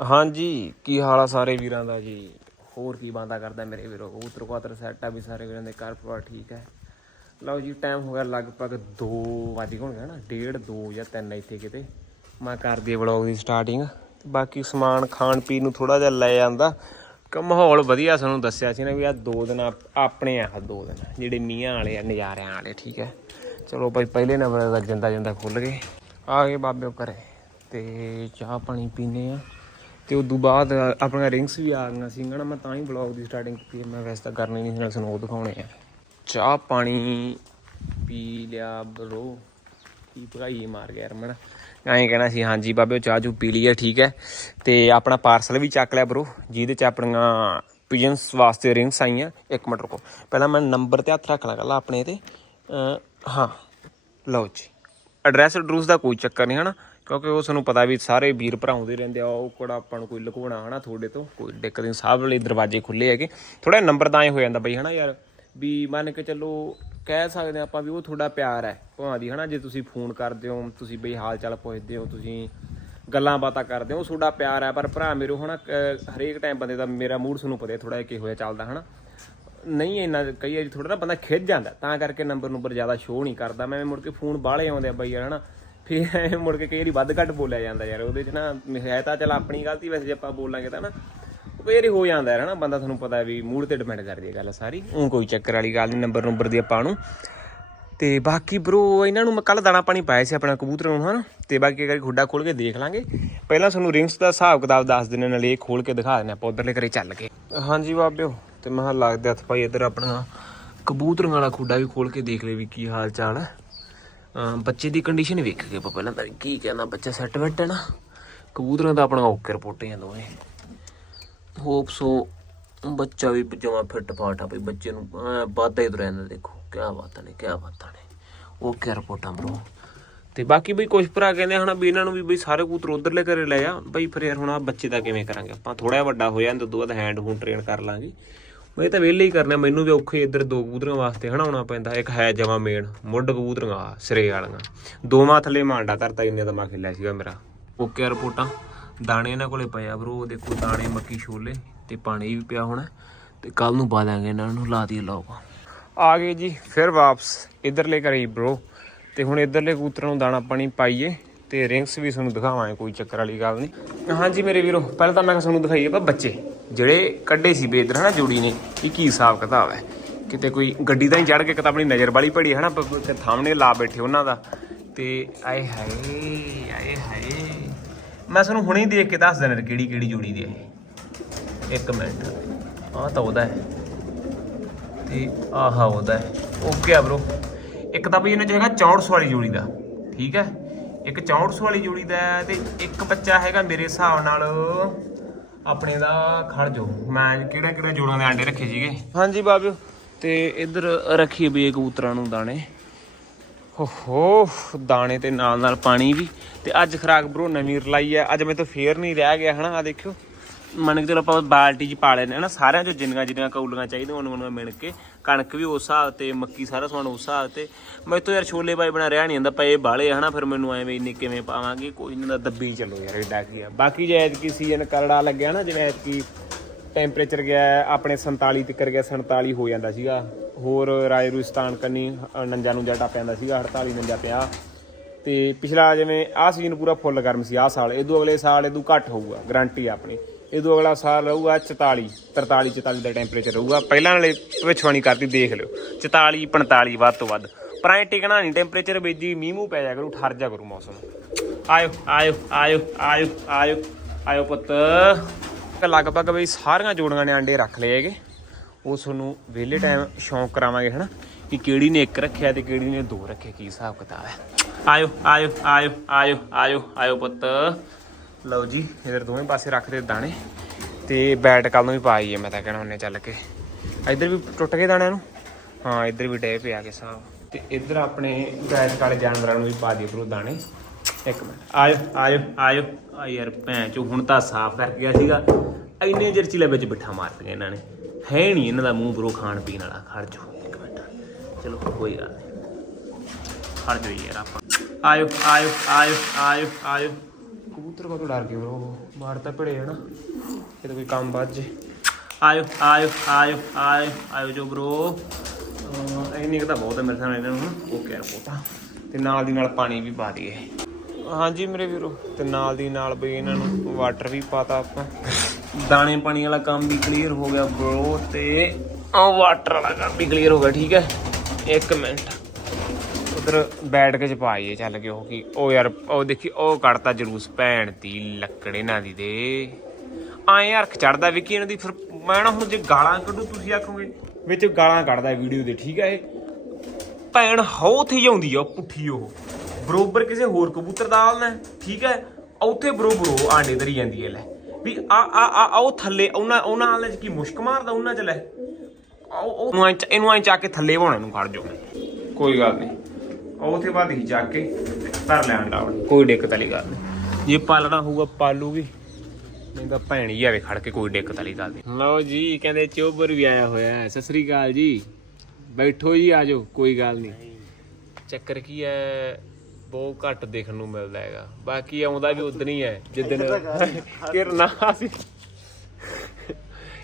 ਹਾਂਜੀ, ਕੀ ਹਾਲ ਆ ਸਾਰੇ ਵੀਰਾਂ ਦਾ ਜੀ? ਹੋਰ ਕੀ ਬੰਦਾ ਕਰਦਾ ਮੇਰੇ ਵੀਰੋ? ਉਤਰ ਕੁਆਤਰ ਸੈੱਟ ਆ ਵੀ ਸਾਰੇ ਵੀਰਾਂ ਦੇ ਘਰ ਪਰਿਵਾਰ ਠੀਕ ਹੈ। ਲਓ ਜੀ ਟਾਈਮ ਹੋ ਗਿਆ ਲਗਭਗ 2 ਵਜੇ ਹੋਣਗੇ ਨਾ 1:30 2 ਜਾਂ 3 ਇੱਥੇ ਕਿਤੇ। ਮੈਂ ਕਰਦੀ ਦਈਏ ਵਲੌਗ ਦੀ ਸਟਾਰਟਿੰਗ ਬਾਕੀ ਸਮਾਨ ਖਾਣ ਪੀਣ ਨੂੰ ਥੋੜਾ ਜਿਹਾ ਲੈ ਜਾਂਦਾ ਕਿ ਮਾਹੌਲ ਵਧੀਆ ਸਾਨੂੰ ਦੱਸਿਆ ਸੀ ਨਾ ਵੀ ਆ ਦੋ ਦਿਨ ਆਪਣੇ ਆ ਦੋ ਦਿਨ। ਜਿਹੜੇ ਮੀਆਂ ਵਾਲੇ ਆ, ਨਜ਼ਾਰਿਆਂ ਵਾਲੇ, ਠੀਕ ਹੈ। ਚਲੋ ਭਾਈ, ਪਹਿਲੇ ਨੰਬਰ ਦਾ ਜਿੰਦਾ ਜਿੰਦਾ ਖੁੱਲ ਗਏ। ਆ ਗਏ ਬਾਬੇ ਘਰੇ ਤੇ ਚਾਹ ਪਾਣੀ ਪੀਨੇ ਆ। ਤੇ ਤੋਂ ਬਾਅਦ ਆਪਣੀਆਂ ਰਿੰਗਸ ਵੀ ਆ ਗਈਆਂ ਸੀ ਨਾ ਮੈਂ ਤਾਂ ਹੀ ਵਲੌਗ ਦੀ ਸਟਾਰਟਿੰਗ ਕੀਤੀ ਮੈਂ ਵੈਸੇ ਤਾਂ ਕਰਨੀ ਨਹੀਂ ਸੀ, ਨਾਲ ਤੁਹਾਨੂੰ ਦਿਖਾਉਣੇ ਆ। ਚਾਹ ਪਾਣੀ ਪੀ ਲਿਆ ਬਰੋ ਕੀ ਭਗਾਈ ਮਾਰ ਗਿਆ ਰਮਣ ਐਂ ਕਹਿਣਾ ਸੀ, ਹਾਂਜੀ ਬਾਬੇ, ਉਹ ਚਾਹ ਚੂ ਪੀ ਲਈ ਹੈ, ਠੀਕ ਹੈ। ਤੇ ਆਪਣਾ ਪਾਰਸਲ ਵੀ ਚੱਕ ਲਿਆ ਬਰੋ ਜਿਹਦੇ ਚ ਆਪਣੀਆਂ ਪਿਜਨਸ ਵਾਸਤੇ ਰਿੰਗਸ ਆਈਆਂ। ਇੱਕ ਮਿੰਟ ਰੁਕੋ, ਪਹਿਲਾਂ ਮੈਂ ਨੰਬਰ ਤੇ ਹੱਥ ਰੱਖ ਲਾਂ ਕੱਲਾ ਆਪਣੇ ਤੇ। ਹਾਂ, ਲਓ ਜੀ। ਐਡਰੈਸ ਐਡਰੂਸ ਦਾ ਕੋਈ ਚੱਕਰ ਨਹੀਂ, ਹਨਾ? ਕਿਉਂਕਿ ਉਹ ਸਾਨੂੰ ਪਤਾ ਵੀ ਸਾਰੇ ਵੀਰ ਭਰਾ ਆਉਂਦੇ ਰਹਿੰਦੇ ਆ, ਉਹ ਕੋੜਾ ਆਪਾਂ ਨੂੰ ਕੋਈ ਲੁਕਾਉਣਾ ਹਨਾ ਤੁਹਾਡੇ ਤੋਂ, ਕੋਈ ਦਿੱਕਤ ਨਹੀਂ ਸਭ ਲਈ ਦਰਵਾਜ਼ੇ ਖੁੱਲੇ ਹੈਗੇ। ਥੋੜਾ ਨੰਬਰ ਤਾਂ ਐ ਹੋ ਜਾਂਦਾ ਬਈ ਹਨਾ ਯਾਰ, ਵੀ ਮੰਨ ਕੇ ਚੱਲੋ ਕਹਿ ਸਕਦੇ ਹਾਂ ਆਪਾਂ ਵੀ ਉਹ ਤੁਹਾਡਾ ਪਿਆਰ ਹੈ ਭਾਂ ਦੀ ਹਨਾ, ਜੇ ਤੁਸੀਂ ਫੋਨ ਕਰਦੇ ਹੋ, ਤੁਸੀਂ ਬਈ ਹਾਲ ਚਾਲ ਪੁੱਛਦੇ ਹੋ, ਤੁਸੀਂ ਗੱਲਾਂ ਬਾਤਾਂ ਕਰਦੇ ਹੋ ਤੁਹਾਡਾ ਪਿਆਰ ਹੈ, ਪਰ ਭਰਾ ਮੇਰੇ ਹਨਾ ਕ- ਹਰੇਕ ਟਾਈਮ ਬੰਦੇ ਦਾ ਮੇਰਾ ਮੂਡ ਤੁਹਾਨੂੰ ਪਤਾ ਥੋੜਾ ਜਿਹਾ ਕਿਹੋ ਜਿਹਾ ਚੱਲਦਾ ਹਨਾ। ਨਹੀਂ ਇੰਨਾ ਕਈ ਵਾਰੀ ਥੋੜਾ ਨਾ ਬੰਦਾ ਖਿੱਚ ਜਾਂਦਾ, ਤਾਂ ਕਰਕੇ ਨੰਬਰ ਨੰਬਰ ਜ਼ਿਆਦਾ ਸ਼ੋਅ ਨਹੀਂ ਕਰਦਾ। ਮੈਂ ਮੁੜ ਕੇ ਫੋਨ ਬਾਹਲੇ ਆਉਂਦੇ ਆ ਬਈ ਯਾਰ ਹਨਾ ਫਿਰ ਐਵੇਂ ਮੁੜ ਕੇ ਕਈ ਵਾਰੀ ਵੱਧ ਘੱਟ ਬੋਲਿਆ ਜਾਂਦਾ ਯਾਰ, ਉਹਦੇ 'ਚ ਨਾ ਹੈ ਤਾਂ ਚਲ ਆਪਣੀ ਗਲਤੀ ਵੈਸੇ ਜੇ ਆਪਾਂ ਬੋਲਾਂਗੇ ਤਾਂ ਨਾ, ਉਹ ਕਈ ਵਾਰੀ ਹੋ ਜਾਂਦਾ ਯਾਰ ਨਾ ਬੰਦਾ ਤੁਹਾਨੂੰ ਪਤਾ ਵੀ ਮੂਡ ਤੇ ਡਿਪੈਂਡ ਕਰਦੀ ਹੈ ਗੱਲ ਸਾਰੀ, ਉਹ ਕੋਈ ਚੱਕਰ ਵਾਲੀ ਗੱਲ ਨਹੀਂ ਨੰਬਰ ਨੰਬਰ ਦੀ ਆਪਾਂ ਨੂੰ। ਤੇ ਬਾਕੀ ਬ్రో ਇਹਨਾਂ ਨੂੰ ਮੈਂ ਕੱਲ ਦਾਣਾ ਪਾਣੀ ਪਾਇਆ ਸੀ ਆਪਣਾ ਕਬੂਤਰਾਂ ਨੂੰ ਹਨਾ, ਤੇ ਬਾਕੀ ਅਗਰ ਖੁੱਡਾ ਖੋਲ ਕੇ ਦੇਖ ਲਾਂਗੇ। ਪਹਿਲਾਂ ਤੁਹਾਨੂੰ ਰਿੰਗਸ ਦਾ ਹਿਸਾਬ ਕਿਤਾਬ ਦੱਸ ਦਿੰਨੇ ਨਾਲ ਇਹ ਖੋਲ ਕੇ ਦਿਖਾ ਦਿੰਨੇ ਆਪਾਂ, ਉਧਰਲੇ ਘਰੇ ਚੱਲ ਕੇ। ਹਾਂਜੀ ਬਾਬਿਓ, ਤੇ ਮੈਂ ਕਿਹਾ ਲੱਗਦੇ ਹੱਥ ਭਾਈ ਇੱਧਰ ਆਪਣਾ ਕਬੂਤਰਾਂ ਵਾਲਾ ਖੁੱਡਾ ਵੀ ਖੋਲ ਕੇ ਦੇਖ ਲੈ ਵੀ ਕੀ ਹਾਲ ਚਾਲ ਹੈ। ਬੱਚੇ ਦੀ ਕੰਡੀਸ਼ਨ ਵੇਖ ਕੇ ਆਪਾਂ ਪਹਿਲਾਂ ਤਾਂ ਕੀ ਕਹਿੰਦਾ ਬੱਚਾ ਸੈੱਟ ਬੈਠ ਹੈ ਨਾ, ਕਬੂਤਰਾਂ ਦਾ ਆਪਣਾ ਓਕੇ ਰਿਪੋਰਟ ਹੈ ਦੋਵੇਂ। ਹੋਪ ਸੋ ਬੱਚਾ ਵੀ ਜਮਾ ਫਿੱਟ ਫਾਟ ਆ ਬਈ, ਬੱਚੇ ਨੂੰ ਵਾਧਾ ਹੀ ਤੁਰ ਜਾਂਦਾ ਦੇਖੋ, ਕਿਆ ਬਾਤਾਂ ਨੇ, ਕਿਆ ਬਾਤਾਂ ਨੇ। ਓਕੇ ਰਿਪੋਰਟਾਂ ਬ్రో ਤੇ ਬਾਕੀ ਬਈ ਕੁਝ ਭਰਾ ਕਹਿੰਦੇ ਹਨਾ ਵੀ ਇਹਨਾਂ ਨੂੰ ਵੀ ਬਈ ਸਾਰੇ ਕਬੂਤਰ ਉਧਰਲੇ ਘਰੇ ਲੈ ਆ। ਬਈ ਫਿਰ ਯਾਰ ਹੁਣ ਆ ਬੱਚੇ ਦਾ ਕਿਵੇਂ ਕਰਾਂਗੇ? ਆਪਾਂ ਥੋੜਾ ਜਿਹਾ ਵੱਡਾ ਹੋ ਜਾਂਦਾ ਉਦੋਂ ਬਾਅਦ ਹੈਂਡ ਹੂੰ ਟ੍ਰੇਨ ਕਰ ਲਾਂਗੇ। ਮੈਂ ਤਾਂ ਵਿਹਲੇ ਹੀ ਕਰਨਾ, ਮੈਨੂੰ ਵੀ ਔਖੇ ਇੱਧਰ ਦੋ ਕਬੂਤਰਾਂ ਵਾਸਤੇ ਹਣਾਉਣਾ ਪੈਂਦਾ, ਇੱਕ ਹੈ ਜਮਾ ਮੇਨ, ਮੁੱਢ ਕਬੂਤਰਾਂ ਆ ਸਿਰੇ ਵਾਲੀਆਂ। ਦੋਵਾਂ ਥੱਲੇ ਮਾਂਡਾ ਕਰਤਾ ਇੰਨੇ ਦਾ ਮੈਂ ਖੇਲਿਆ ਸੀਗਾ ਮੇਰਾ। ਓਕੇ ਰਿਪੋਰਟਾਂ। ਦਾਣੇ ਇਹਨਾਂ ਕੋਲੇ ਪਏ ਆ ਦੇਖੋ ਦਾਣੇ, ਮੱਕੀ, ਛੋਲੇ ਤੇ ਪਾਣੀ ਵੀ ਪਿਆ ਹੋਣਾ। ਤੇ ਕੱਲ ਨੂੰ ਪਾ ਦਾਂਗੇ ਇਹਨਾਂ ਨੂੰ, ਲਾ ਦਈਏ ਲੋਕ ਆ ਗਏ ਜੀ, ਫਿਰ ਵਾਪਸ ਇਧਰਲੇ ਘਰੇ ਬਰੋ ਤੇ ਹੁਣ ਇਧਰਲੇ ਕਬੂਤਰਾਂ ਨੂੰ ਦਾਣਾ ਪਾਣੀ ਪਾਈਏ ਤੇ ਰਿੰਗਸ ਵੀ ਤੁਹਾਨੂੰ ਦਿਖਾਵਾਂਗੇ, ਕੋਈ ਚੱਕਰ ਵਾਲੀ ਗੱਲ ਨਹੀਂ। ਹਾਂਜੀ ਮੇਰੇ ਵੀਰੋ, ਪਹਿਲਾਂ ਤਾਂ ਮੈਂ ਤੁਹਾਨੂੰ ਦਿਖਾਈਏ ਆਪਾਂ ਬੱਚੇ। ਜਿਹੜੇ ਕੱਢੇ ਸੀ ਬੇਦਰ, ਹਨਾ, ਜੋੜੀ ਨੇ, ਵੀ ਕੀ ਹਿਸਾਬ ਕਿਤਾਬ ਹੈ? ਕਿਤੇ ਕੋਈ ਗੱਡੀ ਤਾਂ ਹੀ ਚੜ ਕੇ ਕਿਤੇ ਆਪਣੀ ਨਜ਼ਰ ਵਾਲੀ ਪੜੀ ਹਨਾ, ਪ- ਤੇ ਲਾ ਬੈਠੇ ਉਹਨਾਂ ਦਾ। ਤੇ ਆਏ ਹਾਏ ਆਏ ਹਾਏ। ਮੈਂ ਤੁਹਾਨੂੰ ਹੁਣੇ ਹੀ ਦੇਖ ਕੇ ਦੱਸ ਦਿੰਦਾ ਕਿਹੜੀ ਕਿਹੜੀ ਜੋੜੀ ਦੀ ਹੈ ਇੱਕ ਮਿੰਟ। ਆਹ ਤਾਂ ਉਹਦਾ ਹੈ। ਤੇ ਆਹਾ ਉਹਦਾ ਹੈ। ਓਕੇ ਆ ਬ్రో ਇੱਕ ਤਾਂ ਬਈ ਇਹਨਾਂ ਚ ਹੈਗਾ 6400 ਵਾਲੀ ਜੋੜੀ ਦਾ। ਠੀਕ ਹੈ? ਇੱਕ 6400 ਵਾਲੀ ਜੋੜੀ ਦਾ ਹੈ ਤੇ ਇੱਕ ਬੱਚਾ ਹੈਗਾ ਮੇਰੇ ਹਿਸਾਬ ਨਾਲ ਆਪਣੇ ਦਾ ਖੜ ਜੋ ਮੈਂ ਕਿਹੜਾ ਕਿਹੜਾ ਜੋੜਾਂ ਦੇ ਆਂਡੇ ਰੱਖੇ ਸੀਗੇ? ਹਾਂਜੀ ਬਾਬਿਓ, ਤੇ ਇੱਧਰ ਰੱਖੀ ਵੀ ਕਬੂਤਰਾਂ ਨੂੰ ਦਾਣੇ। ਹੋ ਦਾਣੇ ਤੇ ਨਾਲ ਨਾਲ ਪਾਣੀ ਵੀ। ਤੇ ਅੱਜ ਖਰਾਕ ਬਰੋ ਨਵੀਂ ਰਲਾਈ ਆ ਅੱਜ ਮੈਂ ਤਾਂ ਫੇਰ ਨਹੀਂ ਰਹਿ ਗਿਆ, ਹਨਾ? ਆ ਦੇਖਿਓ। ਮੰਨ ਕੇ ਚਲੋ ਆਪਾਂ ਬਾਲਟੀ 'ਚ ਪਾ ਲੈਨੇ ਹਨਾ ਸਾਰਿਆਂ 'ਚੋਂ ਜਿੰਨੀਆਂ ਜਿੰਨੀਆਂ ਕੌਲੀਆਂ ਚਾਹੀਦੀਆਂ, ਉਹਨਾਂ ਨੂੰ ਮਿਣ ਕੇ ਕਣਕ ਵੀ ਉਸ ਹਿਸਾਬ ਤੇ, ਮੱਕੀ ਸਾਰਾ ਸਮਾਨ ਉਸ ਹਿਸਾਬ ਤੇ। ਮੈਂ ਤੋਂ ਯਾਰ ਛੋਲੇ ਬਾਈ ਬਣਾ ਰਿਹਾ ਨਹੀਂ ਹੁੰਦਾ ਪਏ ਬਾਲੇ ਹਨਾ, ਫਿਰ ਮੈਨੂੰ ਐਵੇਂ ਇੰਨੇ ਕਿਵੇਂ ਪਾਵਾਂਗੇ, ਕੋਈ ਨਹੀਂ ਦਾ ਦੱਬੀ ਚੱਲੋ ਯਾਰ, ਏਡਾ ਕੀ ਆ। ਬਾਕੀ ਜੇ ਐਤਕੀ ਸੀਜ਼ਨ ਕਰੜਾ ਲੱਗਿਆ ਨਾ, ਜਿਵੇਂ ਐਤਕੀ ਟੈਂਪਰੇਚਰ ਗਿਆ, ਆਪਣੇ 47 ਤੱਕ ਗਿਆ 47 ਹੋ ਜਾਂਦਾ ਸੀਗਾ। ਹੋਰ ਰਾਏ ਰਾਜਰੂਸਤਾਨ ਕੰਨੀ 49 ਨੂੰ ਜਟਾ ਪੈਂਦਾ ਸੀਗਾ 48 49 ਪਿਆ। ਤੇ ਪਿਛਲਾ ਜਿਵੇਂ ਆਹ ਸੀਜ਼ਨ ਪੂਰਾ ਫੁੱਲ ਗਰਮ ਸੀ, ਆਹ ਸਾਲ। ਇਦੋਂ ਅਗਲੇ ਸਾਲ, ਇਹ ਤੋਂ ਘੱਟ ਹੋਊਗਾ ਗਾਰੰਟੀ ਆ ਆਪਣੀ। ਇਦੋਂ ਅਗਲਾ ਸਾਲ ਰਹੂਗਾ 44 43 44 ਦਾ ਟੈਂਪਰੇਚਰ ਰਹੂਗਾ। ਪਹਿਲਾਂ ਵਾਲੇ ਭਵਿੱਖਬਾਣੀ ਕਰਤੀ, ਦੇਖ ਲਿਓ। 44 45 ਵੱਧ ਤੋਂ ਵੱਧ। ਪਰ ਐਂ ਟਿਕਣਾ ਨਹੀਂ ਟੈਂਪਰੇਚਰ ਬੇਜੀ ਮੀਂਹ ਮੂੰਹ ਪੈ ਜਾ ਕਰੂ, ਠਰ ਜਾ ਕਰੂ ਮੌਸਮ। ਆਇਓ ਆਇਓ ਆਇਓ ਆਇਓ ਆਇਓ ਆਇਓ ਪੁੱਤ। ਲਗਭਗ ਬਈ ਸਾਰੀਆਂ ਜੋੜੀਆਂ ਨੇ ਆਂਡੇ ਰੱਖ ਲਏ ਹੈਗੇ। ਉਹ ਤੁਹਾਨੂੰ ਵਿਹਲੇ ਟਾਈਮ ਸ਼ੌਂਕ ਕਰਾਵਾਂਗੇ, ਹਨਾ? ਕਿ ਕਿਹੜੀ ਨੇ ਇੱਕ ਰੱਖਿਆ ਤੇ ਕਿਹੜੀ ਨੇ ਦੋ ਰੱਖਿਆ ਕੀ ਹਿਸਾਬ ਕਿਤਾਬ ਹੈ। ਆਇਓ ਆਇਓ ਆਇਓ ਆਇਓ ਆਇਓ ਆਇਓ ਪੁੱਤ। ਲਓ ਜੀ, ਇਧਰ ਦੋਵੇਂ ਪਾਸੇ ਰੱਖਦੇ ਦਾਣੇ ਤੇ ਬੈਟ ਕੱਲ ਨੂੰ ਵੀ ਪਾਈਏ ਮੈਂ ਤਾਂ ਕਹਿਣਾ ਉਹਨੇ ਚੱਲ ਕੇ। ਇੱਧਰ ਵੀ ਟੁੱਟ ਗਏ ਦਾਣਿਆਂ ਨੂੰ? ਹਾਂ, ਇੱਧਰ ਵੀ ਡੇ ਪਿਆ ਕੇ ਸਾਹ ਤੇ ਇੱਧਰ ਆਪਣੇ ਬੈਟ ਵਾਲੇ ਜਾਨਵਰਾਂ ਨੂੰ ਵੀ ਪਾ ਦਈਏ ਬਰੋ ਦਾਣੇ। ਇੱਕ ਮਿੰਟ, ਆਇਓ ਆਇਓ ਆਇਓ। ਆ ਯਾਰ ਭੈਣ ਚੋ ਹੁਣ ਤਾਂ ਸਾਫ਼ ਕਰ ਗਿਆ ਸੀਗਾ। ਇੰਨੇ ਚਿਰ ਚਿਲੇ ਵਿੱਚ ਬਿਠਾ ਮਾਰਤੀਆਂ ਇਹਨਾਂ ਨੇ। ਹੈ ਨਹੀਂ ਇਹਨਾਂ ਦਾ ਮੂੰਹ ਬਰੋ ਖਾਣ ਪੀਣ ਵਾਲਾ। ਖੜ ਜਾਓ, ਇੱਕ ਮਿੰਟ। ਚਲੋ, ਕੋਈ ਗੱਲ ਨਹੀਂ। ਖੜ ਜਾਓ ਯਾਰ ਆਪਾਂ। ਆਇਓ ਆਇਓ ਆਇਓ ਆਇਓ ਆਇਓ। ਕਬੂਤਰ ਕਾ ਤੋਂ ਡਰ ਗਏ ਉਹ ਮਾਰਦਾ ਭੜੇ ਇਹ ਤਾਂ ਕੋਈ ਕੰਮ ਬਾਜ ਜੇ। ਆਇਓ ਆਇਓ ਆਇਓ ਆਇਓ ਆਇਓ ਜੋ ਬਰੋ ਇੰਨੀ ਕਿ ਤਾਂ ਬਹੁਤ ਹੈ ਮੇਰੇ ਨਾਲ ਇਹਨਾਂ ਨੂੰ। ਉਹ ਯਾਰ ਬੋਤਾ ਤੇ ਨਾਲ ਦੀ ਨਾਲ ਪਾਣੀ ਵੀ ਪਾ ਦਈਏ। ਹਾਂਜੀ ਮੇਰੇ ਵੀਰੋ, ਤੇ ਨਾਲ ਦੀ ਨਾਲ ਬਈ ਇਹਨਾਂ ਨੂੰ ਵਾਟਰ ਵੀ ਪਾਤਾ ਆਪਾਂ। ਦਾਣੇ ਪਾਣੀ ਵਾਲਾ ਕੰਮ ਵੀ ਕਲੀਅਰ ਹੋ ਗਿਆ ਬ్రో ਤੇ ਆ ਵਾਟਰ ਵਾਲਾ ਕੰਮ ਵੀ ਕਲੀਅਰ ਹੋ ਗਿਆ, ਠੀਕ ਹੈ। 1 ਮਿੰਟ। ਉਧਰ ਬੈਠ ਕੇ ਚ ਪਾਈਏ ਚੱਲ ਕੇ ਉਹ ਕੀ ਉਹ ਯਾਰ ਉਹ ਦੇਖੀ ਉਹ ਕੱਢਤਾ ਜਲੂਸ ਭੈਣ ਦੀ ਲੱਕੜ ਇਹਨਾਂ ਦੀ ਦੇ। ਆਏ ਯਾਰ ਚੜਦਾ ਵਿੱਕੀ ਇਹਨਾਂ ਦੀ ਫਿਰ ਮੈਂ ਨਾ ਹੁਣ ਜੇ ਗਾਲਾਂ ਕੱਢੂ ਤੁਸੀਂ ਆਖੋਗੇ? ਵਿੱਚ ਗਾਲਾਂ ਕੱਢਦਾ ਵੀਡੀਓ ਦੇ ਠੀਕ ਹੈ ਇਹ? ਭੈਣ ਹਉ ਤੇ ਆਉਂਦੀ ਆ ਪੁੱਠੀ ਉਹ। ਬਰੋਬਰ ਕਿਸੇ ਹੋਰ ਕਬੂਤਰ ਦਾ ਹਾਲ ਨਾ ਠੀਕ ਹੈ ਉੱਥੇ ਬਰੋਬਰ ਉਹ ਆਂਡੇ ਧਰੀ ਜਾਂਦੀ ਹੈ ਲੈ। ਵੀ ਆ ਆ ਆ ਉਹ ਥੱਲੇ ਉਹਨਾਂ ਉਹਨਾਂ ਹਾਲ ਚ ਕੀ ਮੁਸ਼ਕ ਮਾਰਦਾ ਉਹਨਾਂ ਚ ਲੈ। ਉਹ ਇਹਨੂੰ ਐਂ ਚੱਕ ਕੇ ਥੱਲੇ ਪਾਉਣਾ ਨੂੰ ਖੜ ਜਾਓ। ਕੋਈ ਗੱਲ ਨਹੀਂ। ਉਹ ਉੱਥੇ ਬਾਅਦ ਹੀ ਚੱਕ ਕੇ ਤੇ ਧਰ ਲੈ ਅੰਡਾ ਹੁਣ। ਕੋਈ ਦਿੱਕਤ ਵਾਲੀ ਗੱਲ ਨਹੀਂ। ਜੇ ਪਾਲਣਾ ਹੋਊਗਾ ਪਾਲੂਗੀ। ਨਹੀਂ ਤਾਂ ਭੈਣ ਹੀ ਆਵੇ ਖੜ ਕੇ ਕੋਈ ਦਿੱਕਤ ਵਾਲੀ ਗੱਲ ਨਹੀਂ। ਲਓ ਜੀ ਕਹਿੰਦੇ ਚੋਬਰ ਵੀ ਆਇਆ ਹੋਇਆ ਹੈ। ਸਤਿ ਸ੍ਰੀ ਅਕਾਲ ਜੀ। ਬੈਠੋ ਜੀ ਆਜੋ ਕੋਈ ਗੱਲ ਨਹੀਂ। ਚੱਕਰ ਕੀ ਹੈ ਬਹੁਤ ਘੱਟ ਦੇਖਣ ਨੂੰ ਮਿਲਦਾ ਹੈਗਾ। ਬਾਕੀ ਆਉਂਦਾ ਵੀ ਉਦਣ ਹੀ ਹੈ ਜਿੱਦਣ ਕਿਰਨਾ ਸੀ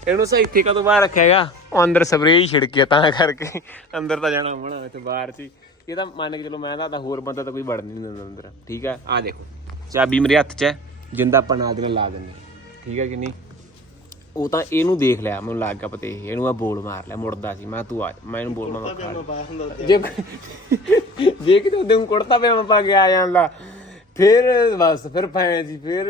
ਇਹਨੂੰ ਸਹੀ ਇੱਥੇ ਕਦੋਂ ਬਾਹਰ ਰੱਖਿਆਗਾ ਉਹ ਅੰਦਰ ਸਪਰੇਅ ਛਿੜਕਿਆ ਤਾਂ ਕਰਕੇ ਅੰਦਰ ਤਾਂ ਜਾਣਾ ਮਣਾ ਇੱਥੇ ਬਾਹਰ ਚ ਹੀ। ਇਹ ਤਾਂ ਮੰਨ ਕੇ ਚਲੋ ਮੈਂ ਤਾਂ ਹੋਰ ਬੰਦਾ ਤਾਂ ਕੋਈ ਵੜ ਨਹੀਂ ਦਿੰਦਾ ਅੰਦਰ। ਠੀਕ ਆ? ਆ ਦੇਖੋ। ਚਾਬੀ ਮੇਰੇ ਹੱਥ 'ਚ ਹੈ ਜਿੰਦਾ ਆਪਾਂ ਨਾਲ ਦੀ ਲਾ ਦਿੰਦੇ। ਠੀਕ ਹੈ ਕਿ ਨਹੀਂ? ਉਹ ਤਾਂ ਇਹਨੂੰ ਦੇਖ ਲਿਆ ਮੈਨੂੰ ਲੱਗ ਗਿਆ ਪਤੇ ਇਹਨੂੰ ਆ ਬੋਲ ਮਾਰ ਲਿਆ ਮੁੜਦਾ ਸੀ। ਮੈਂ ਤੂੰ ਆ ਜਾ। ਮੈਂ ਇਹਨੂੰ ਬੋਲ ਮਾਰ ਜੇ ਜੇ ਕਿਤੇ ਉਹਦੇ ਨੂੰ ਕੁੜਤਾ ਪਿਆ ਪਾ ਕੇ ਆ ਜਾਂਦਾ। ਫਿਰ ਬਸ ਫਿਰ ਫਾਇ ਸੀ ਫਿਰ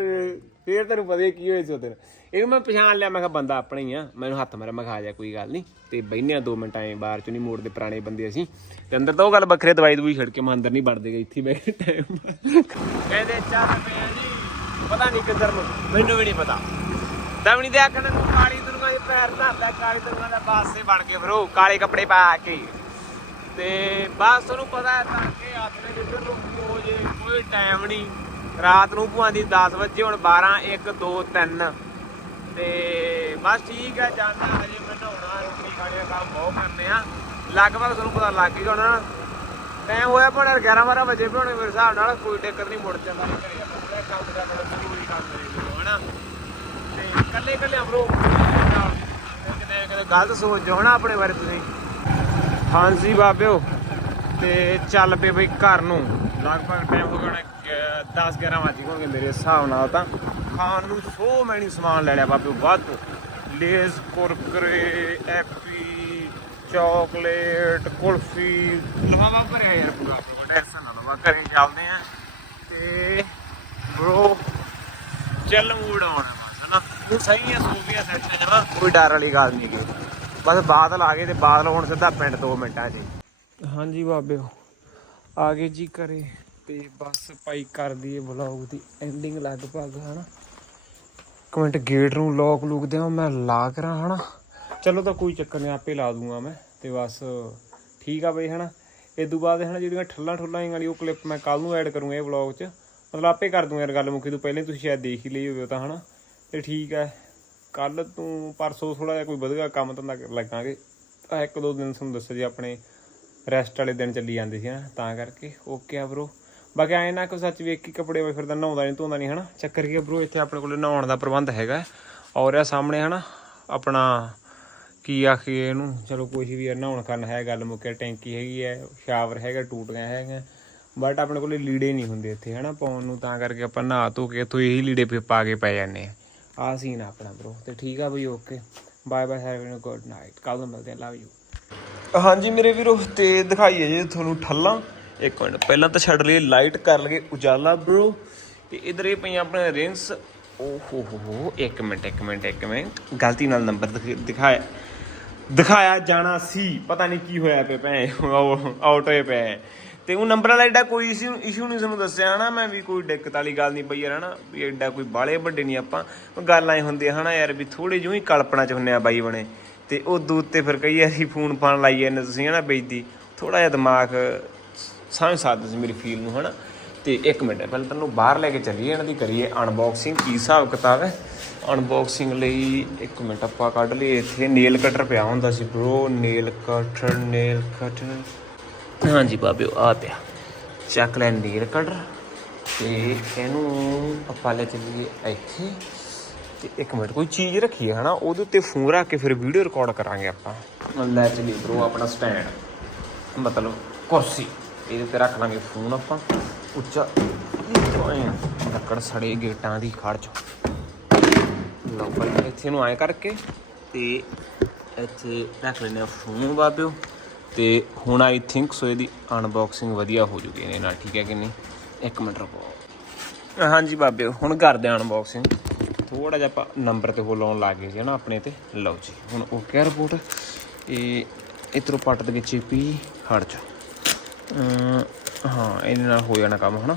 ਫਿਰ ਤੈਨੂੰ ਪਤਾ ਹੀ ਕੀ ਹੋਇਆ ਸੀ ਉਹਦੇ ਇਹਨੂੰ ਮੈਂ ਪਛਾਣ ਲਿਆ, ਮੈਂ ਕਿਹਾ ਬੰਦਾ ਆਪਣਾ ਹੀ ਆ। ਮੈਨੂੰ ਹੱਥ ਮਾਰਿਆ, ਮੈਂ ਕਿਹਾ ਜਾ, ਕੋਈ ਗੱਲ ਨਹੀਂ ਤੇ ਬੈਨੇ ਆ 2 ਮਿੰਟ ਆਏ ਬਾਹਰ ਚ ਨਹੀਂ ਮੋੜਦੇ ਪੁਰਾਣੇ ਬੰਦੇ ਅਸੀਂ। ਤੇ ਅੰਦਰ ਤਾਂ ਉਹ ਗੱਲ ਵੱਖਰੇ ਦਵਾਈ ਦਵਾਈ ਛੱਡ ਕੇ, ਮੈਂ ਅੰਦਰ ਨਹੀਂ ਵੜਦੇ ਗਏ, ਇੱਥੇ ਬੈਠੇ ਟਾਈਮ ਕਹਿੰਦੇ, ਚੱਲ ਪਿਆ ਜੀ, ਪਤਾ ਨਹੀਂ ਕਿੱਧਰ ਨੂੰ, ਮੈਨੂੰ ਵੀ ਨਹੀਂ ਪਤਾ। ਦਵਣੀ ਦੇ ਆਖਣ ਨੂੰ ਕਾਲੀ ਦੁਰਗਾ ਦੇ ਪੈਰ ਧਰਦਾ ਕਾਲੀ ਦੁਰਗਾ ਦਾ ਪਾਸੇ ਬਣ ਕੇ ਫਿਰ, ਕਾਲੇ ਕੱਪੜੇ ਪਾ ਕੇ। ਤੇ ਬਸ ਤੁਹਾਨੂੰ ਪਤਾ ਹੈ ਤੜਕੇ ਹੱਥ ਦੇ ਜਿੱਧਰ ਨੂੰ ਹੋ ਜੇ, ਕੋਈ ਟਾਈਮ ਨਹੀਂ ਰਾਤ ਨੂੰ ਭੂਆਂ ਦੀ 10 ਵਜੇ, ਹੁਣ 12 1 2 3 ਤੇ ਬਸ ਠੀਕ ਹੈ, ਜਾਣਾ ਹਜੇ ਮੈਂ ਨਹਾਉਣਾ, ਰੋਟੀ ਖਾਣੇ ਦਾ ਕੰਮ ਬਹੁਤ ਕਰਨੇ ਆ। ਲਗਭਗ ਤੁਹਾਨੂੰ ਪਤਾ ਲੱਗ ਹੀ ਹੋਣਾ ਟਾਈਮ ਹੋਇਆ ਪਰ 11 12 ਵਜੇ ਬਣਾਉਣੇ ਮੇਰੇ ਹਿਸਾਬ ਨਾਲ ਕੋਈ ਟੱਕਰ ਨਹੀਂ, ਮੁੜ ਜਾਂਦਾ ਘਰੇ ਆਪਾਂ ਕੰਮ ਦਾ ਬੜਾ ਜ਼ਰੂਰੀ ਕੰਮ ਕਰੀਏ ਹਨਾ? ਤੇ ਕੱਲੇ ਕੱਲੇ ਅਮਰੋ ਕਿਤੇ ਕਿਤੇ ਗਲਤ ਸੋਚੋ ਹਨਾ, ਆਪਣੇ ਬਾਰੇ ਤੁਸੀਂ। ਹਾਂਜੀ ਬਾਬਿਓ, ਤੇ ਚੱਲ ਪਏ ਬਈ ਘਰ ਨੂੰ। ਲਗਭਗ ਟਾਈਮ ਹੋ ਗਿਆ ਹੋਣਾ 10 11 ਵਜੇ ਹੋਣਗੇ ਮੇਰੇ ਹਿਸਾਬ ਨਾਲ ਤਾਂ। ਖਾਣ ਨੂੰ ਸੋ ਮੈਣੀ ਸਮਾਨ ਲੈ ਲਿਆ ਬਾਬਿਓ ਵਾਧੂ। Lay's Kurkure Appy chocolate kulfi. ਲਵਾਵਾ ਭਰਿਆ ਯਾਰ ਪੂਰਾ ਆਪਣਾ ਟੈਨਸ਼ਨ ਨਾ ਲਵਾ ਘਰੇ ਚੱਲਦੇ ਆ। ਤੇ ਬ్రో ਚੱਲ ਮੂਡ ਆਉਣਾ ਬਸ ਹਨਾ? ਤੂੰ ਸਹੀ ਹੈ ਸੋਫੀਆ ਸੈੱਟ ਹੈ ਜਮਾ ਕੋਈ ਡਰ ਵਾਲੀ ਗੱਲ ਨਹੀਂ ਗੀ ਬਸ ਬਾਦਲ ਆ ਗਏ ਤੇ ਬਾਦਲ ਹੁਣ ਸਿੱਧਾ ਪਿੰਡ 2 ਮਿੰਟਾਂ 'ਚ ਹਾਂਜੀ ਬਾਬਿਓ ਆ ਗਏ ਜੀ ਘਰੇ ਤੇ ਬਸ ਪਾਈ ਕਰ ਦਈਏ ਵਲੌਗ ਦੀ ਐਂਡਿੰਗ ਲਗਭਗ ਹਨਾ? ਕਮੈਂਟ ਗੇਟ ਨੂੰ ਲੋਕ ਲੂਕ ਦੇਵਾਂ ਮੈਂ ਲਾ ਕਰਾਂ, ਹਨਾ? ਚਲੋ ਤਾਂ ਕੋਈ ਚੱਕਰ ਨਹੀਂ, ਆਪੇ ਲਾ ਦੂੰਗਾ ਮੈਂ, ਤੇ ਬਸ ਠੀਕ ਆ ਬਈ, ਹਨਾ? ਇਹ ਤੋਂ ਬਾਅਦ, ਹਨਾ, ਜਿਹੜੀਆਂ ਠੱਲਾਂ ਠੁੱਲਾਂ ਹੀ ਵਾਲੀ ਉਹ ਕਲਿੱਪ ਮੈਂ ਕੱਲ ਨੂੰ ਐਡ ਕਰੂੰਗਾ ਇਹ ਵਲੌਗ 'ਚ। ਮਤਲਬ ਆਪੇ ਕਰ ਦੂੰਗਾ ਯਾਰ ਗੱਲ ਮੁੱਕੀ ਤੋਂ, ਪਹਿਲਾਂ ਹੀ ਤੁਸੀਂ ਸ਼ਾਇਦ ਦੇਖ ਹੀ ਲਈ ਹੋਵੇ ਉਹ ਤਾਂ, ਹਨਾ? ਤੇ ਠੀਕ ਹੈ ਕੱਲ ਤੋਂ ਪਰਸੋਂ ਥੋੜਾ ਜਿਹਾ ਕੋਈ ਵਧੀਆ ਕੰਮ ਧੰਦਾ ਲੱਗਾਂਗੇ ਤਾਂ ਇੱਕ ਦੋ ਦਿਨ ਤੁਹਾਨੂੰ ਦੱਸਿਆ ਜੀ ਆਪਣੇ ਰੈਸਟ ਵਾਲੇ ਦਿਨ ਚੱਲੀ ਜਾਂਦੇ ਸੀ ਨਾ ਤਾਂ ਕਰਕੇ ਓਕੇ ਆ ਬ్రో ਬਾਕੀ ਐ ਨਾ ਕੋ ਸੱਚ ਵੇਖ ਕੇ ਕੱਪੜੇ ਵੇ ਫਿਰਦਾ ਨਹਾਉਂਦਾ ਨਹੀਂ ਧੋਂਦਾ ਨਹੀਂ ਹਨਾ? ਚੱਕਰ ਕੀ ਬ్రో ਇੱਥੇ ਆਪਣੇ ਕੋਲੇ ਨਹਾਉਣ ਦਾ ਪ੍ਰਬੰਧ ਹੈਗਾ। ਔਰ ਇਹ ਸਾਹਮਣੇ, ਹਨਾ, ਆਪਣਾ ਕੀ ਆਖੀਏ ਇਹਨੂੰ? ਚਲੋ ਕੁਝ ਵੀ ਨਹਾਉਣ ਕਰਨ ਹੈ ਗੱਲ ਮੁੱਕੇ ਟੈਂਕੀ ਹੈਗੀ ਹੈ ਸ਼ਾਵਰ ਹੈਗਾ, ਟੂਟੀਆਂ ਹੈਗੀਆਂ। ਬਟ ਆਪਣੇ ਕੋਲੇ ਲੀੜੇ ਨਹੀਂ ਹੁੰਦੇ ਇੱਥੇ, ਹਨਾ, ਪਾਉਣ ਨੂੰ, ਤਾਂ ਕਰਕੇ ਆਪਾਂ ਨਹਾ ਧੋ ਕੇ ਇੱਥੋਂ ਇਹੀ ਲੀੜੇ ਪੇ ਪਾ ਕੇ ਪੈ ਜਾਂਦੇ ਆ। ਆ ਸੀਨ ਆ ਆਪਣਾ ਬ్రో ਤੇ ਠੀਕ ਆ ਬਈ okay bye bye have a good night ਕੱਲ ਨੂੰ ਮਿਲਦੇ ਆ ਲਵ ਯੂ ਹਾਂਜੀ, ਮੇਰੇ ਵੀਰੋ, ਤੇ ਦਿਖਾਈਏ ਜੀ ਤੁਹਾਨੂੰ ਠੱਲਾਂ। ਇੱਕ ਮਿੰਟ, ਪਹਿਲਾਂ ਤਾਂ ਛੱਡ ਲਈ ਲਾਈਟ ਕਰ ਲਗੇ ਉਜਾਲਾ ਬ్రో ਤੇ ਇਧਰ ਇਹ ਪਈਆਂ ਆਪਣੇ ਰਿੰਗਸ ਓ ਹੋ ਹੋ ਹੋ ਇੱਕ ਮਿੰਟ ਇੱਕ ਮਿੰਟ ਇੱਕ ਮਿੰਟ। ਗਲਤੀ ਨਾਲ ਨੰਬਰ ਦਿਖਾਇਆ ਦਿਖਾਇਆ ਜਾਣਾ ਸੀ। ਪਤਾ ਨਹੀਂ ਕੀ ਹੋਇਆ ਪਏ ਭੈਣ ਆਊਟ ਹੋਏ ਪਏ। ਤੇ ਉਹ ਨੰਬਰ ਵਾਲਾ ਐਡਾ ਕੋਈ ਇਸ਼ੂ ਨਹੀਂ ਸਾਨੂੰ ਦੱਸਿਆ, ਹਨਾ? ਮੈਂ ਵੀ ਕੋਈ ਦਿੱਕਤ ਵਾਲੀ ਗੱਲ ਨਹੀਂ ਪਈ ਯਾਰ, ਹਨਾ? ਵੀ ਐਡਾ ਕੋਈ ਬਾਲੇ ਵੱਡੇ ਨਹੀਂ ਆਪਾਂ। ਗੱਲ ਐ ਹੁੰਦੀ ਆ, ਹਨਾ ਯਾਰ, ਵੀ ਥੋੜੇ ਜਿਉਂ ਹੀ ਕਲਪਨਾ ਚ ਹੁੰਨੇ ਆ ਬਾਈ ਬਣੇ। ਤੇ ਉਹ ਦੂਤ ਤੇ ਫਿਰ ਕਈ ਵਾਰੀ ਫੋਨ ਫਾਨ ਲਾਈ ਜਾਂਦੇ ਤੁਸੀਂ, ਹਨਾ ਬੇਇੱਜ਼ਤੀ। ਥੋੜਾ ਜਿਹਾ ਦਿਮਾਗ ਸਮਝ ਸਕਦੇ ਸੀ ਮੇਰੀ ਫੀਲ ਨੂੰ ਹਨਾ? ਤੇ ਇੱਕ ਮਿੰਟ ਪਹਿਲਾਂ ਤੁਹਾਨੂੰ ਬਾਹਰ ਲੈ ਕੇ ਚੱਲੀਏ ਇਹਨਾਂ ਦੀ ਕਰੀਏ ਅਨਬਾਕਸਿੰਗ ਕੀ ਹਿਸਾਬ ਕਿਤਾਬ ਹੈ? ਅਨਬਾਕਸਿੰਗ ਲਈ ਇੱਕ ਮਿੰਟ ਆਪਾਂ ਕੱਢ ਲਈਏ ਇੱਥੇ ਨੇਲ ਕਟਰ ਪਿਆ ਹੁੰਦਾ ਸੀ bro nail cutter nail cutter ਹਾਂਜੀ ਬਾਬਿਓ ਆ ਪਿਆ। ਚੱਕ ਲੈ ਨੇਲ ਕਟਰ ਤੇ ਇਹਨੂੰ ਆਪਾਂ ਲੈ ਚੱਲੀਏ ਇੱਥੇ। ਤੇ ਇੱਕ ਮਿੰਟ ਕੋਈ ਚੀਜ਼ ਰੱਖੀ ਹੈ ਹਨਾ? ਉਹਦੇ ਉੱਤੇ ਫੋਨ ਰੱਖ ਕੇ ਫਿਰ ਵੀਡੀਓ ਰਿਕਾਰਡ ਕਰਾਂਗੇ ਆਪਾਂ। ਲੈ ਚੱਲੀਏ ਬ్రో ਆਪਣਾ ਸਟੈਂਡ ਮਤਲਬ ਕੁਰਸੀ। ਇਹਦੇ ਤੇ ਰੱਖ ਲਾਂਗੇ ਫੋਨ ਆਪਾਂ। ਉੱਚਾ। ਲੱਕੜ ਸੜੇ ਗੇਟਾਂ ਦੀ ਖੜ ਚ। ਲਓ ਭਾਈ, ਇੱਥੇ ਨੂੰ ਐਂ ਕਰਕੇ ਤੇ ਇੱਥੇ ਰੱਖ ਲੈਨੇ ਆ ਫੋਨ ਬਾਬਿਓ ਤੇ ਹੁਣ ਆਈ ਥਿੰਕ ਸੋ ਇਹਦੀ ਅਨਬਾਕਸਿੰਗ ਵਧੀਆ ਹੋ ਜੂਗੀ ਇਹਦੇ ਨਾਲ, ਠੀਕ ਹੈ ਕਿ ਨਹੀਂ? ਇੱਕ ਮਿੰਟ ਰੁਕੋ। ਹਾਂਜੀ ਬਾਬਿਓ, ਹੁਣ ਕਰਦੇ ਆਂ ਅਨਬਾਕਸਿੰਗ ਥੋੜਾ ਜਿਹਾ ਆਪਾਂ ਨੰਬਰ ਤੇ ਉਹ ਲਾਉਣ ਲੱਗ ਗਏ ਸੀ ਨਾ ਆਪਣੇ ਤੇ। ਲਓ ਜੀ, ਹੁਣ ਓਕੇ ਰਿਪੋਰਟ ਇਹ ਇਤਰੋ ਪੱਟ ਦੇ ਵਿੱਚ ਪੀ ਖੜ ਚ। ਹਾਂ, ਇਹਦੇ ਨਾਲ ਹੋ ਜਾਣਾ ਕੰਮ, ਹਨਾ?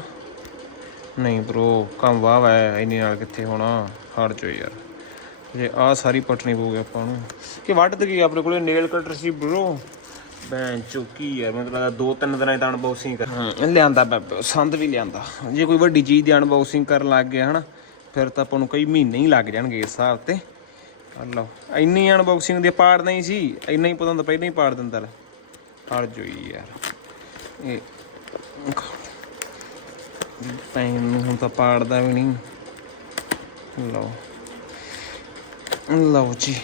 ਨਹੀਂ ਬ్రో ਕੰਮ ਵਾਹ ਵਾ ਇਹਦੇ ਨਾਲ ਕਿੱਥੇ ਹੋਣਾ? ਖੜ ਚੋ ਯਾਰ। ਜੇ ਆ ਸਾਰੀ ਪਟਣੀ ਪਊਗੀ ਆਪਾਂ ਨੂੰ। ਕਿ ਵੱਢ ਤੇ ਆਪਣੇ ਕੋਲੇ ਨੇਲ ਕਟਰ ਸੀ ਬ్రో ਬੈਂ ਚੁੱਕੀ ਯਾਰ, ਮੈਨੂੰ ਤਾਂ ਲੱਗਦਾ ਦੋ ਤਿੰਨ ਦਿਨਾਂ ਦਾ ਅਨਬਾਕਸਿੰਗ ਕਰ ਲਿਆਂਦਾ ਸੰਦ ਵੀ ਲਿਆਂਦਾ। ਜੇ ਕੋਈ ਵੱਡੀ ਚੀਜ਼ ਦੀ ਅਨਬਾਕਸਿੰਗ ਕਰਨ ਲੱਗ ਗਿਆ, ਹਨਾ, ਫਿਰ ਤਾਂ ਆਪਾਂ ਨੂੰ ਕਈ ਮਹੀਨੇ ਹੀ ਲੱਗ ਜਾਣਗੇ ਇਸ ਹਿਸਾਬ ਤੇ। ਆ ਲਓ, ਇੰਨੀ ਅਨਬਾਕਸਿੰਗ ਦੀ ਪਾੜ ਨਹੀਂ ਸੀ, ਇੰਨਾ ਹੀ ਪਤਾ ਹੁੰਦਾ, ਪਹਿਲਾਂ ਹੀ ਪਾੜ ਦਿੰਦਾ ਲੈ। ਫੜ ਜੋਈ ਯਾਰ। ਇਹ ਪੈਨ ਨੂੰ ਹੁਣ ਤਾਂ ਪਾੜਦਾ ਵੀ ਨਹੀਂ। ਲਓ। ਲਓ ਜੀ।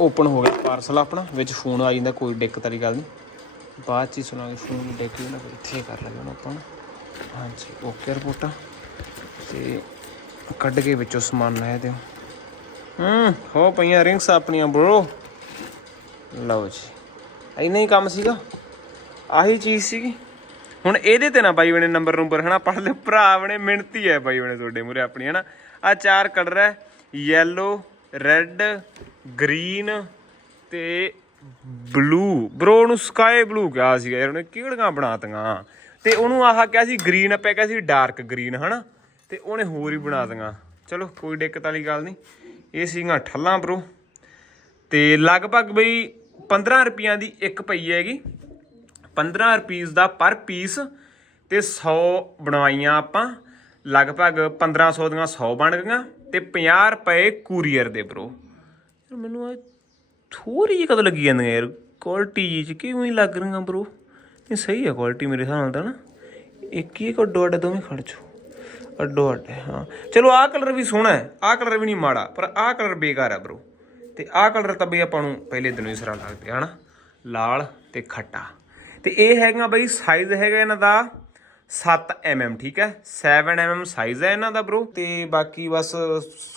ਓਪਨ ਹੋ ਗਿਆ ਪਾਰਸਲ ਆਪਣਾ, ਵਿੱਚ ਫੋਨ ਆ ਜਾਂਦਾ, ਕੋਈ ਦਿੱਕਤ ਵਾਲੀ ਗੱਲ ਨਹੀਂ। ਬਾਅਦ ਚ ਹੀ ਸੁਣਾਂਗੇ, ਫੋਨ ਦੀ ਡਿੱਕ ਨਾ ਇੱਥੇ ਕਰ ਲਾਂਗੇ ਹੁਣ ਆਪਾਂ। ਹਾਂਜੀ, ਓਕੇ ਰਿਪੋਰਟਾਂ। ਤੇ ਕੱਢ ਕੇ ਵਿੱਚੋਂ ਸਮਾਨ ਲੈ ਦਿਓ। ਹੂੰ, ਹੋ ਪਈਆਂ ਰਿੰਗਸ ਆਪਣੀਆਂ ਬ్రో ਲਓ ਜੀ। ਇੰਨਾ ਹੀ ਕੰਮ ਸੀਗਾ। ਆਹੀ ਚੀਜ਼ ਸੀਗੀ। ਹੁਣ ਇਹਦੇ ਤੇ ਨਾ ਬਾਈ ਬਣੇ ਨੰਬਰ ਨੰਬਰ, ਹਨਾ? ਪੜ ਲੈ ਭਰਾ ਬਣੇ ਮਿਹਨਤੀ ਹੈ ਬਾਈ ਬਣੇ ਤੁਹਾਡੇ ਮੂਰੇ ਆਪਣੀ, ਹਨਾ? ਆ ਚਾਰ ਕਲਰ ਹੈ। ਯੈਲੋ ਰੈੱਡ ਗ੍ਰੀਨ ਤੇ ਬਲੂ ਬ్రో ਨੂੰ ਸਕਾਈ ਬਲੂ ਕਿਹਾ ਸੀਗਾ ਯਾਰ, ਉਹਨੇ ਕਿਹੜੀਆਂ ਬਣਾਤੀਆਂ। ਤੇ ਉਹਨੂੰ ਆਹ ਕਿਹਾ ਸੀ ਗ੍ਰੀਨ ਆਪਾਂ ਕਿਹਾ ਸੀ ਡਾਰਕ ਗ੍ਰੀਨ ਹਨਾ? ਤੇ ਉਹਨੇ ਹੋਰ ਹੀ ਬਣਾ ਦਿੱਤੀਆਂ ਚਲੋ, ਕੋਈ ਦਿੱਕਤ ਵਾਲੀ ਗੱਲ ਨਹੀਂ। ਇਹ ਸੀਗਾ ਠੱਲਾਂ ਬ్రో ਤੇ ਲਗਭਗ ਬਈ 15 ਰੁਪਈਆਂ ਦੀ ਇੱਕ ਪਈ ਹੈਗੀ। 15 ਰੁਪਈਸ ਦਾ ਪਰ ਪੀਸ ਤੇ 100 ਬਣਵਾਈਆਂ ਆਪਾਂ। ਲਗਭਗ 1500 ਦੀਆਂ 100 ਬਣ ਗਈਆਂ ਤੇ 50 ਰੁਪਏ ਕੂਰੀਅਰ ਦੇ ਬ్రో ਮੈਨੂੰ ਆ ਥੋੜੀ ਜਿਹੀ ਕਦੋਂ ਲੱਗੀ ਜਾਂਦੀ ਯਾਰ। ਕੁਆਲਿਟੀ ਜੀ ਚ ਕਿਵੇਂ ਲੱਗ ਰਹੀਆਂ ਬਰੋ ਨਹੀਂ ਸਹੀ ਹੈ ਕੁਆਲਿਟੀ ਮੇਰੇ ਹਿਸਾਬ ਨਾਲ ਤਾਂ ਨਾ। ਇੱਕ ਹੀ ਅੱਡੋ ਅੱਡ ਦੋਵੇਂ ਖੜ ਚੋ ਅੱਡੋ ਅੱਡ, ਹਾਂ। ਚਲੋ ਆਹ ਕਲਰ ਵੀ ਸੋਹਣਾ ਹੈ, ਆਹ ਕਲਰ ਵੀ ਨਹੀਂ ਮਾੜਾ, ਪਰ ਆਹ ਕਲਰ ਬੇਕਾਰ ਹੈ ਬਰੋ ਤੇ ਆਹ ਕਲਰ ਤਾਂ ਬਈ ਆਪਾਂ ਨੂੰ ਪਹਿਲੇ ਦਿਨੋਂ ਹੀ ਸਰਾ ਲੱਗਦੇ ਹਨ? ਲਾਲ ਤੇ ਖੱਟਾ। ਤੇ ਇਹ ਹੈਗਾ ਬਈ ਸਾਈਜ਼ ਹੈਗਾ ਇਹਨਾਂ ਦਾ 7 mm ਠੀਕ ਹੈ? 7 mm ਸਾਈਜ਼ ਹੈ ਇਹਨਾਂ ਦਾ ਬਰੋ ਤੇ ਬਾਕੀ ਬਸ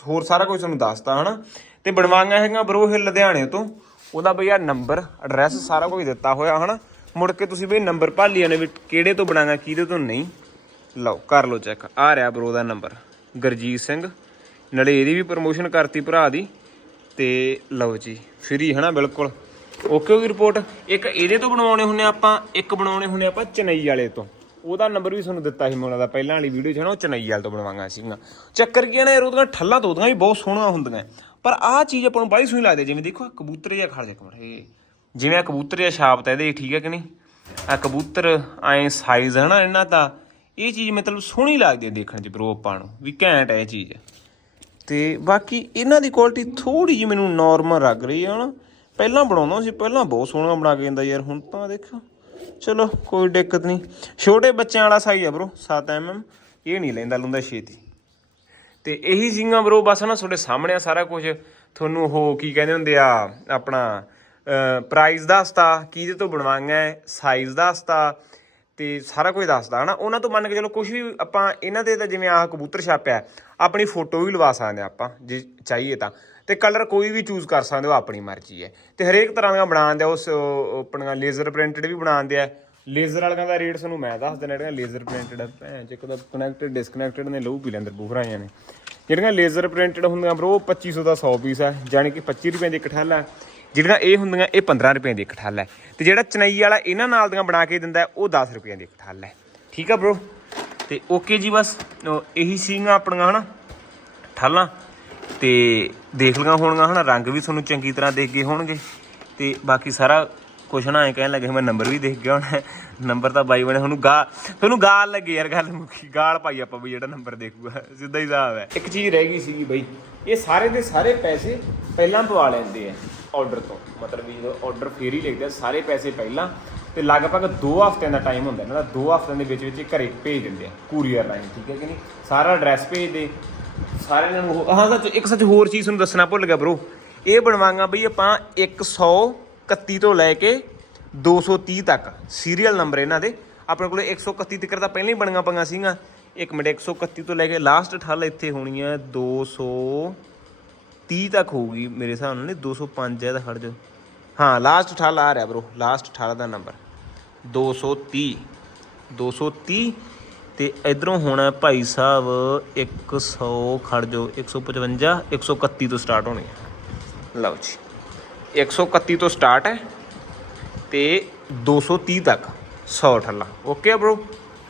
ਹੋਰ ਸਾਰਾ ਕੁਝ ਤੁਹਾਨੂੰ ਦੱਸਤਾ ਹਨਾ? ਤੇ ਬਣਵਾਈਆਂ ਹੈਗਾ ਬਰੋ ਇਹ ਲੁਧਿਆਣੇ ਤੋਂ। ਉਹਦਾ ਬਈ ਆ ਨੰਬਰ ਐਡਰੈਸ ਸਾਰਾ ਕੁਝ ਦਿੱਤਾ ਹੋਇਆ, ਹਨਾ? ਮੁੜ ਕੇ ਤੁਸੀਂ ਬਈ ਨੰਬਰ ਭਾਲ ਲਿਆ ਨੇ ਵੀ ਕਿਹੜੇ ਤੋਂ ਬਣਾਇਆ ਕਿਹਦੇ ਤੋਂ ਨਹੀਂ। ਲਓ, ਕਰ ਲਓ ਚੈੱਕ ਆ ਰਿਹਾ ਬਰੋ ਦਾ ਨੰਬਰ ਗਰਜੀਤ ਸਿੰਘ। ਨਾਲੇ ਇਹਦੀ ਵੀ ਪ੍ਰਮੋਸ਼ਨ ਕਰਤੀ ਭਰਾ ਦੀ। ਤੇ ਲਓ ਜੀ ਫ੍ਰੀ ਹਨਾ ਬਿਲਕੁਲ। ਓਕੇ ਹੋਗੀ ਰਿਪੋਰਟ ਇੱਕ ਇਹਦੇ ਤੋਂ ਬਣਵਾਉਣੇ ਹੁੰਨੇ ਆਪਾਂ, ਇੱਕ ਬਣਾਉਣੇ ਹੁੰਨੇ ਆਪਾਂ ਚਨਈ ਵਾਲੇ ਤੋਂ। ਉਹਦਾ ਨੰਬਰ ਵੀ ਤੁਹਾਨੂੰ ਦਿੱਤਾ ਸੀ ਮੋਲਾ ਦਾ, ਪਹਿਲਾਂ ਵਾਲੀ ਵੀਡੀਓ 'ਚ ਨਾ ਉਹ ਚਨਈ ਵਾਲੇ ਤੋਂ ਬਣਵਾਈਆਂ ਸੀਗੀਆਂ। ਚੱਕਰ ਕੀ ਹੈ ਨਾ ਯਾਰ ਉਹਦੀਆਂ ਠੱਲਾ ਤੋਂ ਉਹਦੀਆਂ ਵੀ ਬਹੁਤ ਸੋਹਣੀਆਂ ਹੁੰਦੀਆਂ ਪਰ ਆਹ ਚੀਜ਼ ਆਪਾਂ ਨੂੰ ਬਾਈ ਸੋਹਣੀ ਲੱਗਦੀ ਹੈ। ਜਿਵੇਂ ਦੇਖੋ ਕਬੂਤਰ ਜਿਹਾ ਖੜ ਜਾ ਇੱਕ ਜਿਵੇਂ ਆ ਕਬੂਤਰ ਜਿਹਾ ਛਾਪ ਤਾਂ ਇਹਦੇ, ਠੀਕ ਹੈ ਕਿ ਨਹੀਂ? ਆ ਕਬੂਤਰ ਐ ਸਾਈਜ਼ ਹੈ ਨਾ ਇਹਨਾਂ ਦਾ, ਇਹ ਚੀਜ਼ ਮਤਲਬ ਸੋਹਣੀ ਲੱਗਦੀ ਹੈ ਦੇਖਣ 'ਚ ਬ్రో ਆਪਾਂ ਨੂੰ, ਵੀ ਘੈਂਟ ਹੈ ਇਹ ਚੀਜ਼। ਤੇ ਬਾਕੀ ਇਹਨਾਂ ਦੀ ਕੁਆਲਿਟੀ ਥੋੜੀ ਜਿਹੀ ਮੈਨੂੰ ਨਾਰਮਲ ਲੱਗ ਰਹੀ ਹੈ ਹਨਾ। ਪਹਿਲਾਂ ਬਣਾਉਂਦਾ ਸੀ, ਪਹਿਲਾਂ ਬਹੁਤ ਸੋਹਣਾ ਬਣਾ ਕੇ ਜਾਂਦਾ ਯਾਰ, ਹੁਣ ਤਾਂ ਦੇਖੋ। ਚਲੋ, ਕੋਈ ਦਿੱਕਤ ਨਹੀਂ। ਛੋਟੇ ਬੱਚਿਆਂ ਵਾਲਾ ਸਾਈਜ਼ ਆ ਬ్రో 7 mm ਇਹ ਨਹੀਂ ਲੈਂਦਾ ਲੁੰਦਾ ਛੇਤੀ। ਤੇ ਇਹੀ ਸੀਗਾ ਬ్రో ਬਸ ਨਾ ਤੁਹਾਡੇ ਸਾਹਮਣੇ ਆ ਸਾਰਾ ਕੁਝ। ਤੁਹਾਨੂੰ ਉਹ ਕੀ ਕਹਿੰਦੇ ਹੁੰਦੇ ਆ, ਆਪਣਾ ਪ੍ਰਾਈਸ ਦੱਸਤਾ, ਕਿਹਦੇ ਤੋਂ ਬਣਵਾਈਆਂ ਸਾਈਜ਼ ਦੱਸਤਾ। ਤੇ ਸਾਰਾ ਕੁਝ ਦੱਸਦਾ, ਹਨਾ? ਉਹਨਾਂ ਤੋਂ ਮੰਨ ਕੇ ਚਲੋ ਕੁਝ ਵੀ ਆਪਾਂ ਇਹਨਾਂ ਦੇ ਤਾਂ ਜਿਵੇਂ ਆਹ ਕਬੂਤਰ ਛਾਪਿਆ, ਆਪਣੀ ਫੋਟੋ ਵੀ ਲਵਾ ਸਕਦੇ ਆ ਆਪਾਂ, ਜੇ ਚਾਹੀਏ ਤਾਂ। ਤੇ ਕਲਰ ਕੋਈ ਵੀ ਚੂਜ਼ ਕਰ ਸਕਦੇ ਹੋ ਆਪਣੀ ਮਰਜ਼ੀ ਹੈ। ਤੇ ਹਰੇਕ ਤਰ੍ਹਾਂ ਦਾ ਬਣਾਉਂਦੇ ਆ, ਉਸ, ਉਹ ਆਪਣੀਆਂ ਲੇਜ਼ਰ ਪ੍ਰਿੰਟਡ ਵੀ ਬਣਾਉਂਦੇ ਆ। ਲੇਜ਼ਰ ਵਾਲਿਆਂ ਦਾ ਰੇਟ ਤੁਹਾਨੂੰ ਮੈਂ ਦੱਸ ਦਿੰਦਾ, ਜਿਹੜੀਆਂ ਲੇਜ਼ਰ ਪ੍ਰਿੰਟਡ ਭੈਣ ਚ ਇੱਕ ਤਾਂ ਕਨੈਕਟਡ ਡਿਸਕਨੈਕਟਡ ਨੇ, ਲਹੂ ਪੀ ਲੈਂਦੇ ਬੂਫਰਾਂ ਨੇ। ਜਿਹੜੀਆਂ ਲੇਜ਼ਰ ਪ੍ਰਿੰਟਡ ਹੁੰਦੀਆਂ ਬ్రో 2500 ਦਾ 100 ਪੀਸ ਹੈ ਯਾਨੀ ਕਿ 25 ਰੁਪਏ ਦੀ ਇੱਕ ਠੱਲ ਜਿਹੜੀਆਂ ਇਹ ਹੁੰਦੀਆਂ, ਇਹ 15 ਰੁਪਏ ਦੀ ਇੱਕ ਠੱਲ ਹੈ। ਤੇ ਜਿਹੜਾ ਚਨਈ ਵਾਲਾ ਇਹਨਾਂ ਨਾਲ ਦੀਆਂ ਬਣਾ ਕੇ ਦਿੰਦਾ ਉਹ 10 ਰੁਪਏ ਦੀ ਇੱਕ ਠੱਲ ਹੈ। ਠੀਕ ਆ ਬ్రో ਤੇ ਓਕੇ ਜੀ ਬਸ ਇਹੀ ਸੀਗੀਆਂ ਆਪਣੀਆਂ, ਹਨਾ? ਠੱਲਾਂ ਤੇ ਦੇਖ ਲਗਾ ਹੋਣਗੀਆਂ, ਹਨਾ? ਰੰਗ ਵੀ ਤੁਹਾਨੂੰ ਚੰਗੀ ਤਰ੍ਹਾਂ ਦੇਖ ਗਏ ਹੋਣਗੇ। ਤੇ ਬਾਕੀ ਸਾਰਾ ਕੁਛ ਨਾ ਐ ਕਹਿਣ ਲੱਗੇ ਮੈਂ ਨੰਬਰ ਵੀ ਦੇਖ ਗਿਆ ਹੁਣ। ਨੰਬਰ ਤਾਂ ਬਾਈ ਬਣੇ, ਤੁਹਾਨੂੰ ਗਾ, ਤੁਹਾਨੂੰ ਗਾਲ ਲੱਗੇ ਯਾਰ ਗੱਲ ਮੁੱਕੀ। ਗਾਲ ਪਾਈ ਆਪਾਂ ਵੀ ਜਿਹੜਾ ਨੰਬਰ ਦੇਖੂਗਾ, ਸਿੱਧਾ ਹੀ ਹਿਸਾਬ ਹੈ। ਇੱਕ ਚੀਜ਼ ਰਹਿ ਗਈ ਸੀਗੀ ਬਾਈ, ਇਹ ਸਾਰੇ ਦੇ ਸਾਰੇ ਪੈਸੇ ਪਹਿਲਾਂ ਪਵਾ ਲੈਂਦੇ ਆ। ਆਰਡਰ ਤੋਂ। ਮਤਲਬ ਵੀ ਜਦੋਂ ਆਰਡਰ ਫੇਰ ਹੀ ਲਿਖਦੇ ਆ ਸਾਰੇ ਪੈਸੇ ਪਹਿਲਾਂ ਤੇ ਲਗਭਗ 2 ਹਫ਼ਤਿਆਂ ਦਾ ਟਾਈਮ ਹੁੰਦਾ ਇਹਨਾਂ ਦਾ 2 ਹਫ਼ਤਿਆਂ ਦੇ ਵਿੱਚ ਵਿੱਚ ਇਹ ਘਰੇ ਭੇਜ ਦਿੰਦੇ ਆ ਕੂਰੀਅਰ ਰਾਹੀਂ, ਠੀਕ ਹੈ ਕਿ ਨਹੀਂ? ਸਾਰਾ ਐਡਰੈਸ ਭੇਜਦੇ, ਸਾਰਿਆਂ ਨੂੰ ਉਹ- ਹਾਂ, ਸੱਚ, ਇੱਕ ਸੱਚ ਹੋਰ ਚੀਜ਼ ਤੁਹਾਨੂੰ ਦੱਸਣਾ ਭੁੱਲ ਗਿਆ ਬ్రో ਇਹ ਬਣਵਾਂਗਾ ਬਈ ਆਪਾਂ 131 ਤੋਂ ਲੈ ਕੇ 230 ਤੱਕ। ਸੀਰੀਅਲ ਨੰਬਰ ਇਹਨਾਂ ਦੇ। ਆਪਣੇ ਕੋਲੇ 131 ਤੱਕ ਤਾਂ ਪਹਿਲਾਂ ਹੀ ਬਣੀਆਂ ਪਈਆਂ ਸੀਗਾ ਇੱਕ ਮਿੰਟ 131 ਤੋਂ ਲੈ ਕੇ ਲਾਸਟ ਠੱਲ ਇੱਥੇ ਹੋਣੀ ਹੈ 230 ਤੱਕ ਹੋਊਗੀ ਮੇਰੇ ਹਿਸਾਬ ਨਾਲ, ਨਹੀਂ 205 ਹੈ ਤਾਂ ਖੜ ਜਾ ਹਾਂ ਲਾਸਟ ਠੱਲ ਆ ਰਿਹਾ ਬ్రో ਲਾਸਟ ਠੱਲ ਦਾ ਨੰਬਰ 230 230 ਤੇ ਇਧਰੋਂ ਹੋਣਾ ਭਾਈ ਸਾਹਿਬ 100 ਖੜ ਜੋ 155 131 ਤੋਂ ਸਟਾਰਟ ਹੋਣੀ ਹੈ। ਲਓ ਜੀ 131 ਤੋਂ ਸਟਾਰਟ ਹੈ ਤੇ 230 ਤੱਕ 100 ਠੱਲਾ। Okay bro